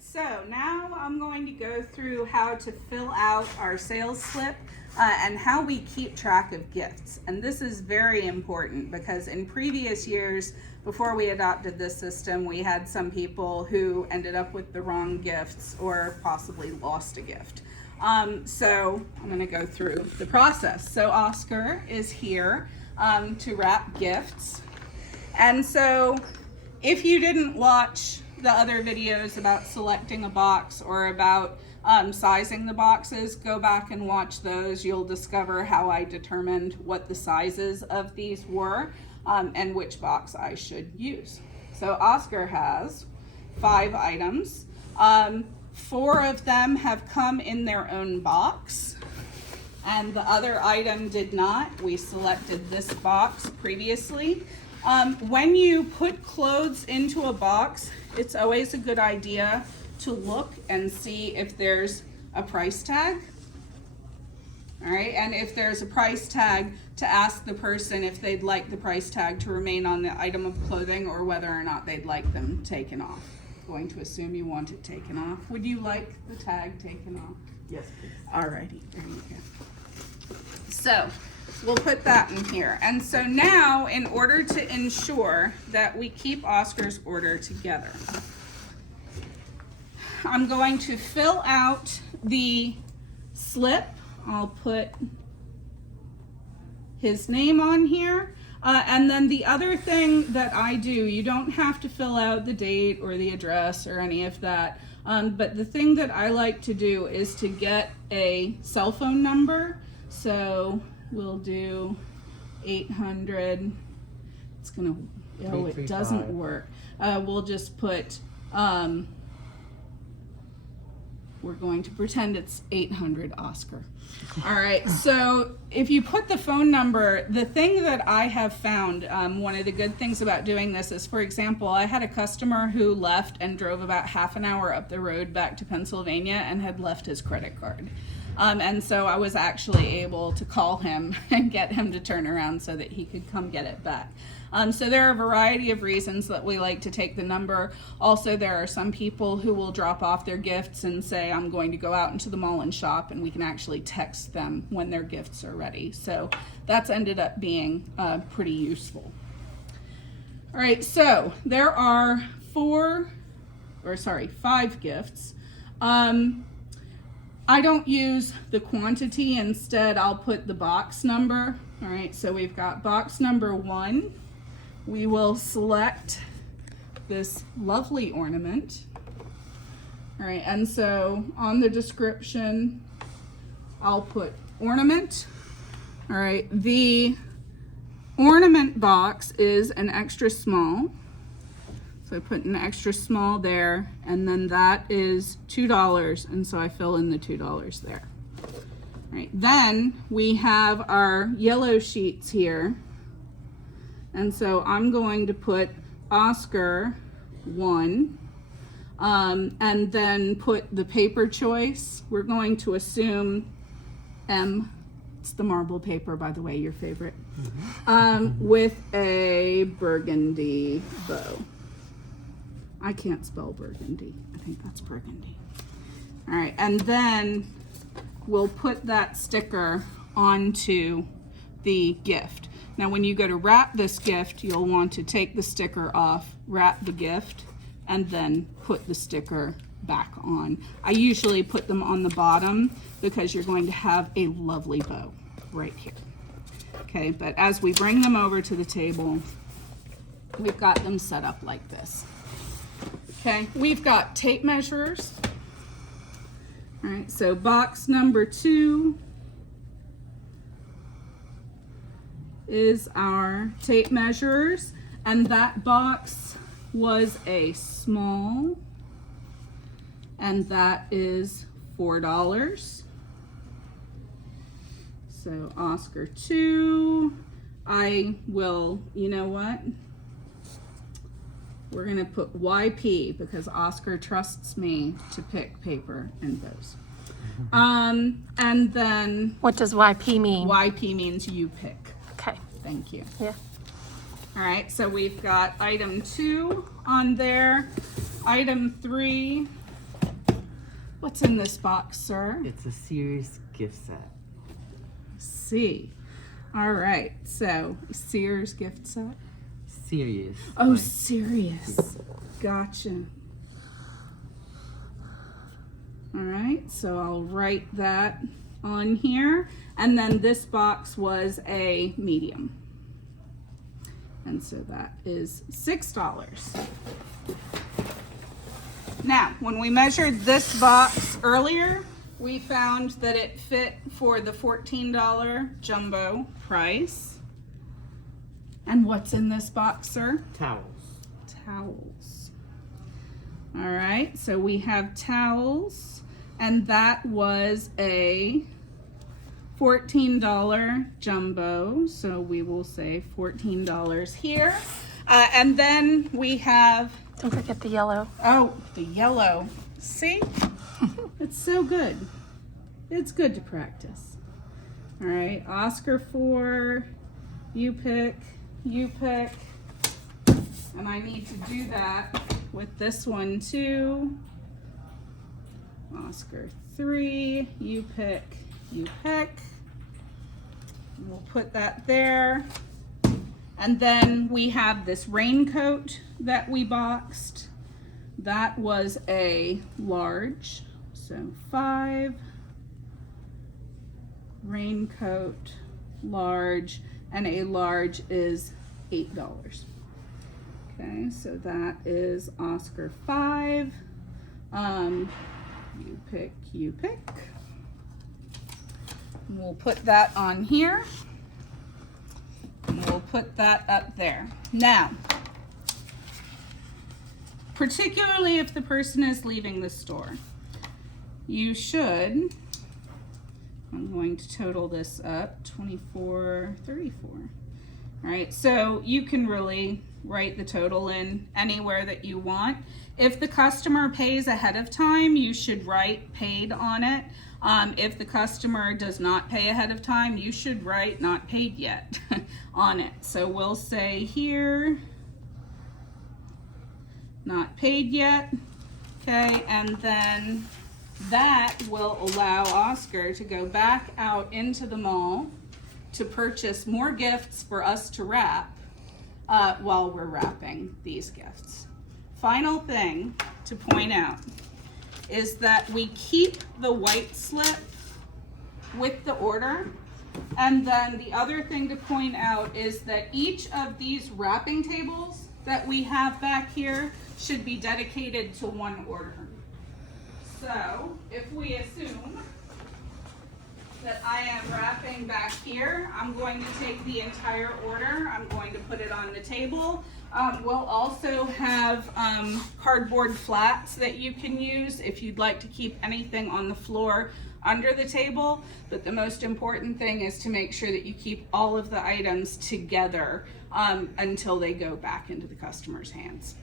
so now I'm going to go through how to fill out our sales slip and how we keep track of gifts. And this is very important because in previous years, before we adopted this system, we had some people who ended up with the wrong gifts or possibly lost a gift. So I'm going to go through the process. So Oscar is here to wrap gifts. And so if you didn't watch the other videos about selecting a box or about sizing the boxes, go back and watch those. You'll discover how I determined what the sizes of these were and which box I should use. So Oscar has 5 items. 4 of them have come in their own box, and the other item did not. We selected this box previously. When you put clothes into a box, it's always a good idea to look and see if there's a price tag. All right, and if there's a price tag, to ask the person if they'd like the price tag to remain on the item of clothing or whether or not they'd like them taken off. Going to assume you want it taken off. Would you like the tag taken off? Yes, please. All righty, there you go. So we'll put that in here. And so now, in order to ensure that we keep Oscar's order together, I'm going to fill out the slip. I'll put his name on here. And then the other thing that I do, you don't have to fill out the date or the address or any of that. But the thing that I like to do is to get a cell phone number. So we'll do 800. It's gonna, oh, it doesn't work. We'll just put, we're going to pretend it's 800 Oscar. All right, so if you put the phone number, the thing that I have found, one of the good things about doing this is, for example, I had a customer who left and drove about half an hour up the road back to Pennsylvania and had left his credit card. And so I was actually able to call him and get him to turn around so that he could come get it back. So there are a variety of reasons that we like to take the number. Also, there are some people who will drop off their gifts and say, I'm going to go out into the mall and shop, and we can actually text them when their gifts are ready. So that's ended up being pretty useful. All right, so there are 5 gifts. I don't use the quantity. Instead, I'll put the box number. All right, so we've got box number 1. We will select this lovely ornament. All right, and so on the description, I'll put ornament. All right, the ornament box is an extra small. So I put an extra small there, and then that is $2, and so I fill in the $2 there. All right, then we have our yellow sheets here. And so I'm going to put Oscar 1, and then put the paper choice. We're going to assume M. It's the marble paper, by the way, your favorite. With a burgundy bow. I can't spell burgundy. I think that's burgundy. All right, and then we'll put that sticker onto the gift. Now, when you go to wrap this gift, you'll want to take the sticker off, wrap the gift, and then put the sticker back on. I usually put them on the bottom because you're going to have a lovely bow right here. Okay, but as we bring them over to the table, we've got them set up like this. Okay, we've got tape measures. All right, so box number 2 is our tape measures, and that box was a small, and that is $4. So Oscar 2, I will, you know what? We're gonna put YP because Oscar trusts me to pick paper and bows. And then What does YP mean? YP means you pick. Okay. Thank you. Yeah. All right, so we've got item 2 on there. Item 3 What's in this box, sir? It's a Sears gift set. See. All right, so Sears gift set. Serious. Oh, serious. Gotcha. All right, so I'll write that on here. And then this box was a medium. And so that is $6. Now, when we measured this box earlier, we found that it fit for the $14 jumbo price. And what's in this box, sir? Towels. Towels. All right, so we have towels, and that was a $14 jumbo, so we will say $14 here. And then we have... Don't forget the yellow. Oh, the yellow. See? It's so good. It's good to practice. All right, Oscar 4, you pick, and I need to do that with this one too. Oscar 3, you pick. We'll put that there. And then we have this raincoat that we boxed. That was a large, so 5. Raincoat, large, and a large is $8. Okay, so that is Oscar 5. You pick. We'll put that on here. And we'll put that up there. Now, particularly if the person is leaving the store, you should, I'm going to total this up, 24, 34. All right, so you can really write the total in anywhere that you want. If the customer pays ahead of time, you should write paid on it. If the customer does not pay ahead of time, you should write not paid yet on it. So we'll say here, not paid yet, okay, and then that will allow Oscar to go back out into the mall to purchase more gifts for us to wrap while we're wrapping these gifts. Final thing to point out is that we keep the white slip with the order. And then the other thing to point out is that each of these wrapping tables that we have back here should be dedicated to one order. So if we assume that I am wrapping back here, I'm going to take the entire order, I'm going to put it on the table. We'll also have cardboard flats that you can use if you'd like to keep anything on the floor under the table, but the most important thing is to make sure that you keep all of the items together until they go back into the customer's hands.